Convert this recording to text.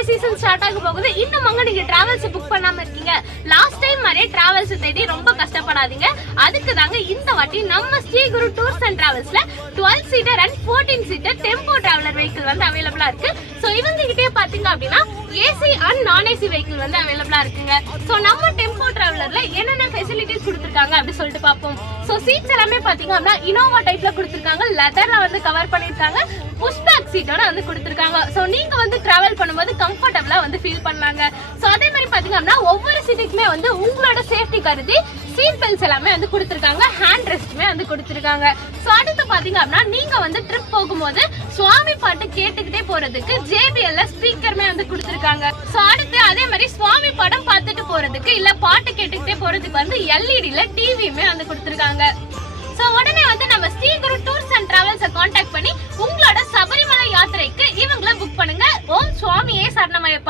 Sabarimala season start ஆக போகுது. இன்னும் அங்க நீங்க டிராவல்ஸ் புக் பண்ணாம இருக்கீங்க, லாஸ்ட் டைம் மாதிரியே டிராவல்ஸ் தேடி ரொம்ப கஷ்டப்படாதீங்க. அதுக்கு தாங்க இந்த வாட்டி நம்ம ஸ்ரீ குரு டூர்ஸ் அண்ட் டிராவல்ஸ்ல 12 seater and 14 seater tempo traveller vehicle வந்து அவைலபிளா இருக்கு. சோ இவங்க கிட்டே பாத்தீங்க அப்படின்னா AC and non AC vehicle வந்து அவைலபிளா இருக்குங்க. சோ நம்ம டெம்போ டிராவலர்ல என்னென்ன ஃபெசிலிட்டிஸ் கொடுத்திருக்காங்க அப்படி சொல்லிட்டு பாப்போம். சோ சீட்ஸ் எல்லாமே பாத்தீங்க அப்படின்னா இனோவா டைப்ல கொடுத்திருக்காங்க, லெதர்ல வந்து கவர் பண்ணிருக்காங்க, புஷ் பேக் சீட்டோட வந்து கொடுத்திருக்காங்க. சோ நீங்க வந்து டிராவல் பண்ணும்போது கம்ஃபர்டபிளா வந்து ஃபீல் பண்ணலாங்க. சோ அதே மாதிரி பாத்தீங்க அப்படின்னா ஒவ்வொரு சீட்டுக்குமே வந்து உங்களோட சேஃப்டி கருதி சீட் பெல்ட்ஸ் எல்லாமே வந்து கொடுத்திருக்காங்க, ஹேண்ட் ரெஸ்ட்மே வந்து கொடுத்திருக்காங்க. சோ அடுத்து பாத்தீங்க அப்படின்னா நீங்க வந்து ட்ரிப் போகும்போது சுவாமி பாட்டு கேட்டுக்கிட்டே போறதுக்கு JBL ஸ்பீக்கர்மே வந்து கொடுத்திருக்காங்க. சோ அடுத்து அதே மாதிரி சுவாமி படம் பார்த்துட்டு போறதுக்கு இல்ல பாட்டு கேட்டுக்கிட்டே போறதுக்கு வந்து LED டிவியுமே வந்து கொடுத்திருக்காங்க. சோ உடனே வந்து நம்ம Sri Guru tours and travels contact பண்ணி உங்களோட சபரிமலை யாத்திரைக்கு இவங்கள புக் பண்ணுங்க. ஓம் சுவாமியே சரணமயப்பா.